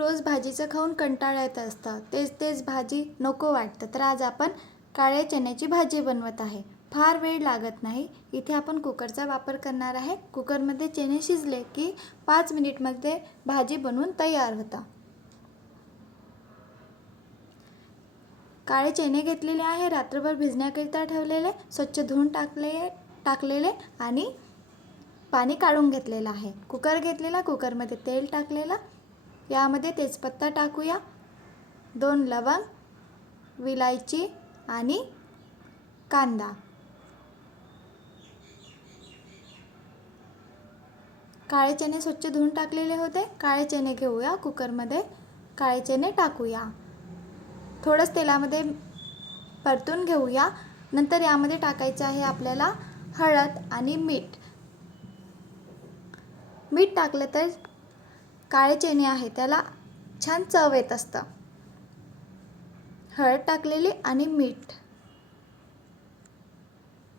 रोज भाजीचं खाऊन कंटाळा येत असतं, तेच तेच भाजी नको वाटतं. तर आज आपण काळ्या चण्याची भाजी बनवत आहे. फार वेळ लागत नाही. इथे आपण कुकरचा वापर करणार आहे. कुकरमध्ये चणे शिजले की 5 मिनिटमध्ये भाजी बनवून तयार होतं. काळे चणे घेतलेले आहे, रात्रभर भिजण्याकरिता ठेवलेले, स्वच्छ धुवून टाकलेले आणि पाणी काढून घेतलेलं आहे. कुकर घेतलेला, कुकरमध्ये तेल टाकलेलं, यामध्ये तेजपत्ता टाकूया, 2 लवंग, विलायची आणि कांदा. काळे चणे स्वच्छ धुवून टाकलेले होते. काळे चणे घेऊया, कुकरमध्ये काळे चणे टाकूया, थोडंच तेलामध्ये परतून घेऊया. नंतर यामध्ये टाकायचं आहे आपल्याला हळद आणि मीठ. मीठ टाकलं तर काळे चणे आहे त्याला छान चव येत असतं. हळद टाकलेली आणि मीठ.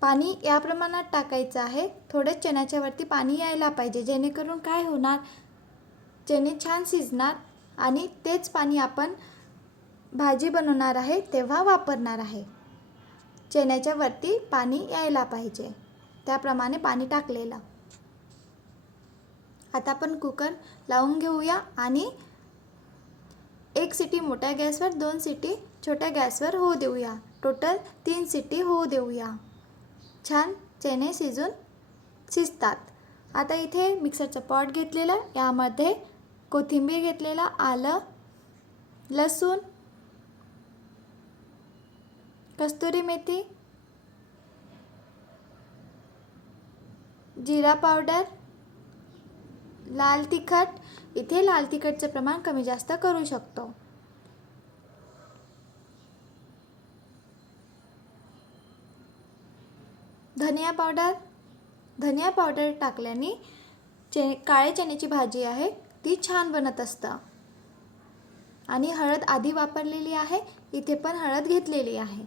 पाणी या प्रमाणात टाकायचं आहे. थोडे चण्याच्या वरती पाणी यायला पाहिजे, जेणेकरून काय होणार, चणे छान शिजणार आणि तेच पाणी आपण भाजी बनवणार आहे तेव्हा वापरणार आहे. चण्याच्या वरती पाणी यायला पाहिजे, त्याप्रमाणे पाणी टाकलेलं. आता आपण कुकर लावून घेऊया आणि 1 शिटी मोठ्या गॅसवर, 2 शिटी छोट्या गॅसवर होऊ देऊया. टोटल 3 शिटी होऊ देऊया. छान चणे शिजतात. आता इथे मिक्सरचं पॉट घेतलेलं, यामध्ये कोथिंबीर घेतलेला, आलं, लसूण, कस्तुरी मेथी, जिरा पावडर, लाल तिखट. इथे लाल तिखटचं प्रमाण कमी जास्त करू शकतो. धनिया पावडर टाकल्याने काळे चण्याची भाजी आहे ती छान बनत असतं. आणि हळद आधी वापरलेली आहे, इथे पण हळद घेतलेली आहे.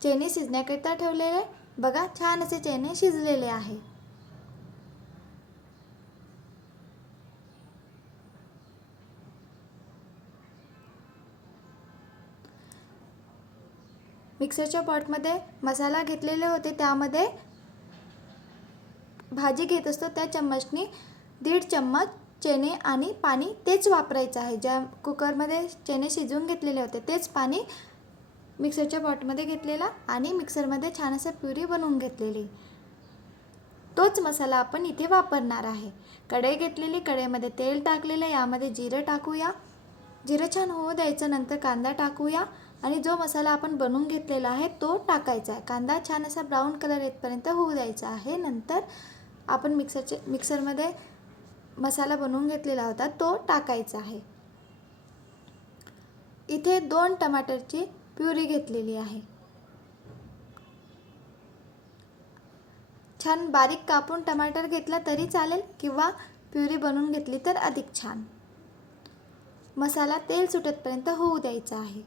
चणे शिजण्याकरिता ठेवलेले, बघा छान असे चणे शिजलेले आहे. मिक्सरच्या पॉटमध्ये मसाला घेतलेले होते, त्यामध्ये भाजी घेत असतो त्या चम्मचनी 1.5 चम्मच चणे आणि पाणी तेच वापरायचं आहे. ज्या कुकरमध्ये चणे शिजवून घेतलेले होते तेच पाणी मिक्सरच्या पॉटमध्ये घेतलेला आणि मिक्सरमध्ये छान असं प्युरी बनवून घेतलेली. तोच मसाला आपण इथे वापरणार आहे. कढई घेतलेली, कढईमध्ये तेल टाकलेलं, यामध्ये जिरं टाकूया. जिरं छान होऊ द्यायचं. नंतर कांदा टाकूया आणि जो मसाला आपण बनवून घेतलेला आहे तो टाकायचा आहे. कांदा छान असा ब्राऊन कलर येतपर्यंत होऊ द्यायचा आहे. नंतर आपण मिक्सरमध्ये मसाला बनवून घेतलेला होता तो टाकायचा आहे. इथे 2 टमाटरची प्युरी घेतलेली आहे. छान बारीक कापून टमाटर घेतला तरी चालेल किंवा प्युरी बनवून घेतली तर अधिक छान. मसाला तेल सुटेपर्यंत होऊ द्यायचा आहे.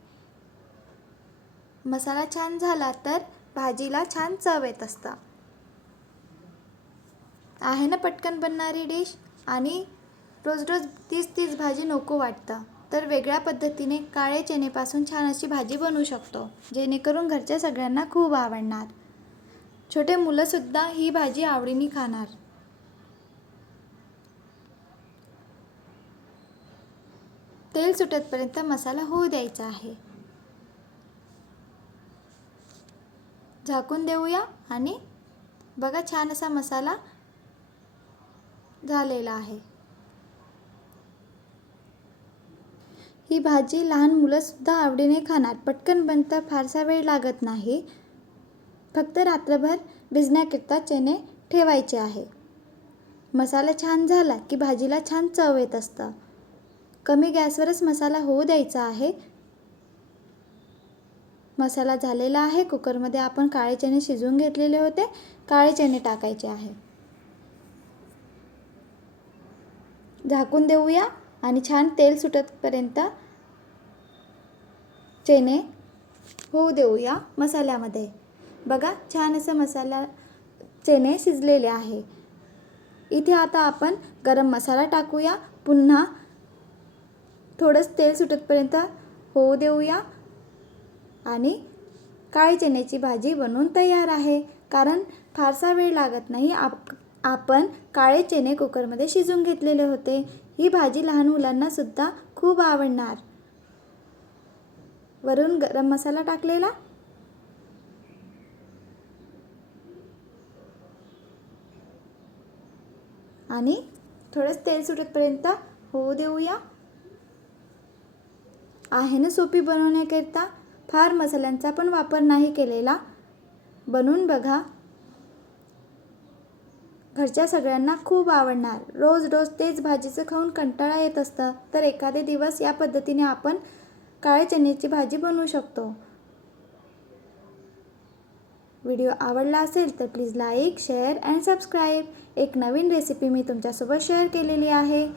मसाला छान झाला तर भाजीला छान चव येत असतं. आहे ना पटकन बनणारी डिश. आणि रोज रोज तीच भाजी नको वाटतं, तर वेगळ्या पद्धतीने काळे चणेपासून छान अशी भाजी बनवू शकतो, जेणेकरून घरच्या सगळ्यांना खूप आवडणार. छोटे मुलंसुद्धा ही भाजी आवडीने खाणार. तेल सुटेपर्यंत मसाला होऊ द्यायचा आहे. झाकून देऊया आणि बघा छान असा मसाला झालेला आहे. ही भाजी लहान मुलंसुद्धा आवडीने खाणार. पटकन बनतं, फारसा वेळ लागत नाही. फक्त रात्रभर भिजण्याकरिता चणे ठेवायचे आहे. मसाला छान झाला की भाजीला छान चव येत असतं. कमी गॅसवरच मसाला होऊ द्यायचा आहे. मसाला झालेला आहे. कुकरमध्ये आपण काळे चणे शिजवून घेतलेले होते, काळे चणे टाकायचे आहे. झाकून देऊया आणि छान तेल सुटेपर्यंत चणे होऊ देऊया मसाल्यामध्ये. बघा छान असं चणे शिजलेले आहे. इथे आता आपण गरम मसाला टाकूया. पुन्हा थोडंच तेल सुटतपर्यंत होऊ देऊया आणि काळी चण्याची भाजी बनवून तयार आहे. कारण फारसा वेळ लागत नाही. आपण काळे चणे कुकरमध्ये शिजवून घेतलेले होते. ही भाजी लहान मुलांना सुद्धा खूप आवडणार. वरून गरम मसाला टाकलेला आणि थोडंच तेल सुटतपर्यंत होऊ देऊया. आहे ना सोपी बनवण्याकरिता. फार मसाल्यांचा पण वापर नाही केलेला. बनवून बघा. घरच्या सगळ्यांना खूप आवडणार. रोज रोज तेच भाजीचं खाऊन कंटाळा येत असतं, तर एखादे दिवस या पद्धतीने आपण काळ्या चण्याची भाजी बनवू शकतो. व्हिडिओ आवडला असेल तर please like, share and subscribe. एक नवीन रेसिपी मी तुमच्यासोबत शेअर केलेली आहे.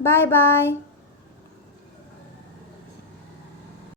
Bye bye.